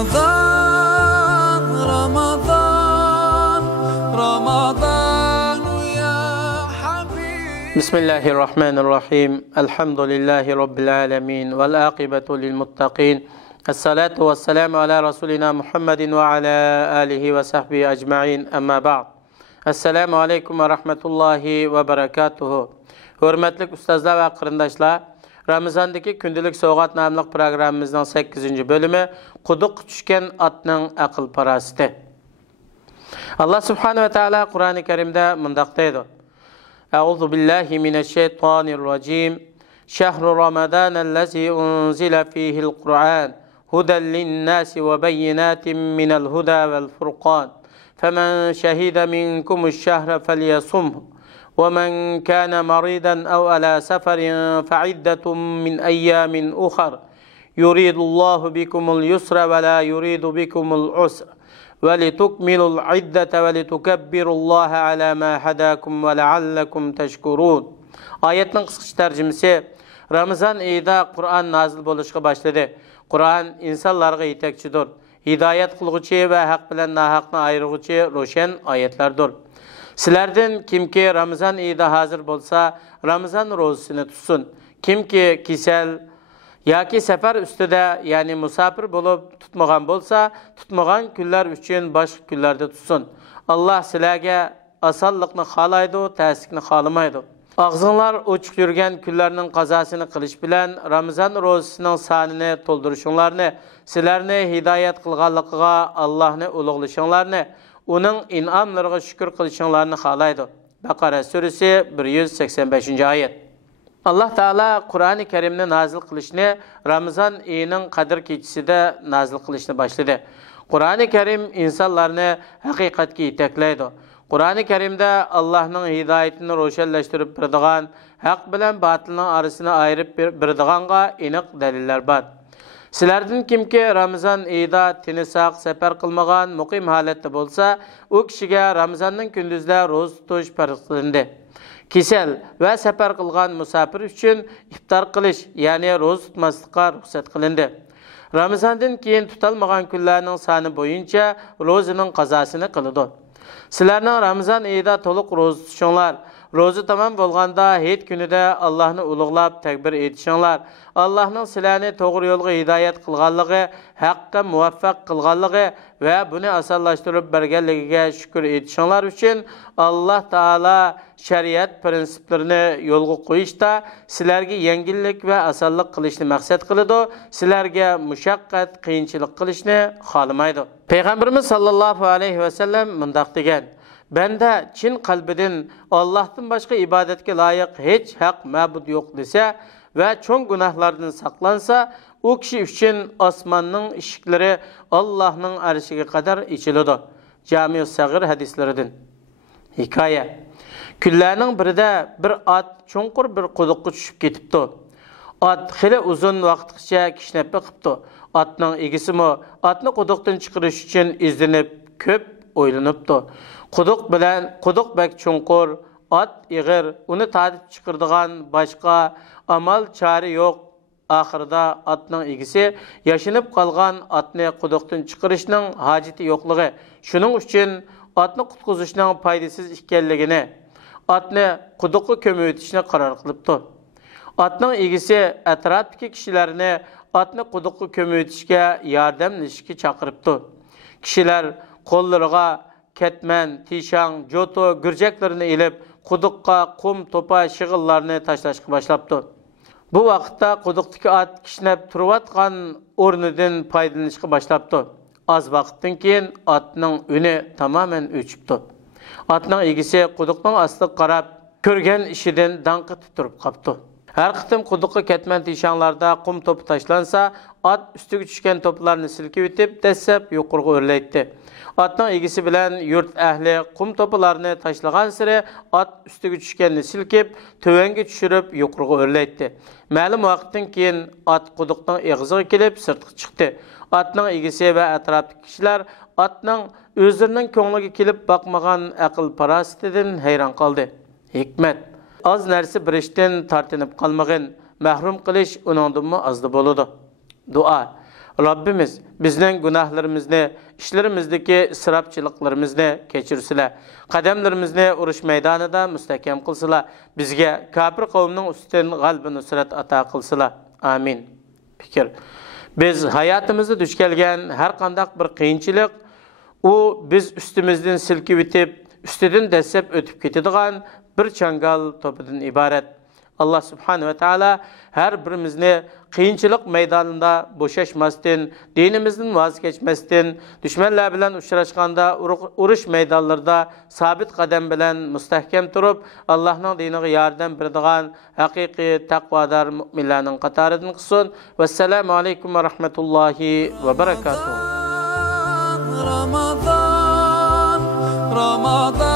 رمضان رمضان رمضان يا حبيب بسم الله الرحمن الرحيم الحمد لله رب العالمين والعاقبة للمتقين الصلاة والسلام على رسولنا محمد وعلى آله وصحبه أجمعين أما بعد السلام عليكم ورحمة الله وبركاته Hürmetlik ustazlar ve kırındaşlar, Ramazandaki Kündülük Soğat namlıq programımızın 8. bölümü Quduq Düşken Atның Aqıl Parasiti. Allah Subhanahu ve Teala Kur'an-ı Kerim'de mındaqdaydı. Euzu billahi mineşşeytanirracim. Şehru Ramazanellezî unzile fîhil Kur'an huden linnâsi ve beyinatin minel huda vel furqan. Femen şehide minkumuş şehre felyasumhu. ومن كان مريضا أو على سفر فعدة من أيام أخر يريد الله بكم اليسر ولا يريد بكم العسر ولتكملوا العدة ولتكبروا الله على ما هداكم ولعلكم تشكرون. Ayetning qisqa tarjimasi: Ramazan oyida Qur'on nozil bo'lishga boshladi. Qur'on insonlarga yetakchidir. Hidoyat qilguvchi va haq bilan nohaqni ayiruvchi ro'shan oyatlardir. Sizlardan kimki Ramazan oyida hozir bo'lsa, Ramazan ro'zasini tutsin. Kimki kasal yoki safar ustida, ya'ni musafir bo'lib tutmagan bo'lsa, tutmagan kunlar uchun boshqa kunlarda tutsin. Alloh sizlarga osonlikni xohlaydi, ta'sirni xohlamaydi. Ağzınlar ochiq yurgan kunlarning qazosini qilish bilan Ramazan ro'zasining sonini to'ldirishinglarni, sizlarni hidoyat qilganligiga Allohni ulug'lashinglarni, uning in'omlariga shukr qilishinglarni xohlaydi. Baqara surasi 185-oyat. Alloh taolo Qur'oni Karimni nozil qilishni Ramazon oyining qadr kechisida nozil qilishni boshladi. Qur'oni Karim insonlarni haqiqatga yetaklaydi. Qur'oni Karimda Allohning hidoyatini ro'shanlashtirib beradigan, haq bilan botilning orasini ayirib beradiganga aniq dalillar bor. Sizlardan kimki Ramazan oyida tinisoq safar qilmagan muqim holatda bo'lsa, u kishiga Ramazonning kunduzida ro'za tutish farz qilindi. Kasal va safar qilgan musafir uchun iftor qilish, ya'ni ro'za tutmaslikqa ruxsat qilindi. Ramazondan keyin tutalmagan kunlarning soni bo'yicha ro'zaning qazosini qiladi. Sizlarning Ramazon oyida to'liq ro'za tutishinglar, ro'za tamam bo'lganda hayit kunida Allohni ulug'lab takbir etishinglar, Allohning sizlarni to'g'ri yo'lga hidoyat qilganligi, haqqa muvaffaq qilganligi va buni osonlashtirib berganligiga shukr etishinglar uchun Alloh taolo shariat prinsiplarini yo'lga qo'yishda sizlarga yengillik va osonlik qilishni maqsad qiladi, sizlarga mushaqqat, qiyinchilik qilishni xohlamaydi. Payg'ambarimiz sallallohu alayhi va sallam mundaq degan: Banda chin qalbidan Allohdan boshqa ibodatga loyiq hech haq ma'bud yo'q desa va cho'ng gunohlardan saqlansa, u kishi uchun osmonning eshiklari Allohning arshiga qadar ochiladi. Jami' Sag'ir hadislaridan. Hikoya. Kunlarning birida bir ot cho'nqur bir quduqqa tushib ketibdi. Ot xili uzun vaqtgacha kishnab qipti. Otning egisimi otni quduqdan chiqarish uchun izlanib, ko'p o'ylanibdi. Quduq bak cho'nqur, ot ig'ir, uni tatib chiqirdigan boshqa amal chora yo'q. Oxirida otning egisi yashinib qolgan otni quduqdan chiqarishning hojati yo'qligi, shuning uchun otni qutqizishning foydasiz ekanligini, otni quduqqa ko'mib qaror qilibdi. Otning egisi atrofdagi kishilarni otni quduqqa ko'mib yordamlashishga chaqiribdi. Kishilar qo'llariga ketman, tishang, joto, gurjaklarini ilib, quduqqa qum, to'pa, shig'illarni tashlashga boshlabdi. Bu vaqtda quduqdagi ot kishnab turayotgan o'rnidan foydalanishga boshlabdi. Az vaqtdan keyin otning uni tamoman o'chibdi. Otning egisi quduqning ostiga qarab, ko'rgan ishidan danqib turib qopdi. Har qitim quduqqa ketman tishanglarda qum to'pi tashlansa, ot ustiga tushgan to'plarni silkib o'tib, dastlab yuqoriga o'rlaydi. Otning egisi bilan yurt ahli qum to'plarni tashlagan siri ot ustiga tushganni silkib, tövanga tushirib yuqoriga o'rlaydi. Ma'lum vaqtdan keyin ot quduqning eg'iziga kelib sirtga chiqdi. Otning egisi va atrofdagi kishilar otning o'zlarining ko'ngliga kelib boqmagan aql parasitidan hayron qoldi. Hikmat: az narsa birishdan tortinib qolmagan, mahrum qilish uningdanmi azda bo'ladi. Duo: Rabbimiz bizden günahlarımızı, işlerimizdeki ısrapçılıklarımızı keçirsile. Kademlerimizni uruş meydanında müstehkem kılsıla. Bizge kafir kavminin üstün galbi nusret ata kılsıla. Amin. Fikir. Biz hayatımızda düş kelgen her kandak bir kıyınçılık, o biz üstümüzden silkip bitip, üstüden desep ötüp ketediğen bir çangal topudan ibaret. Allah subhanahu ve taala her birimizni kıyınçılık meydanında boşaşmasdan, dinimizden vazgeçmesden, düşmanlar bilen uçraşkanda, uruş meydanlarda sabit kadem bilen müstehkem durup, Allah'ın dinine yardım berdiğan hakiki takvadar müminlerin qatarından kılsın. Vesselamu aleyküm ve rahmetullahi ve berekatuhu. Ramadan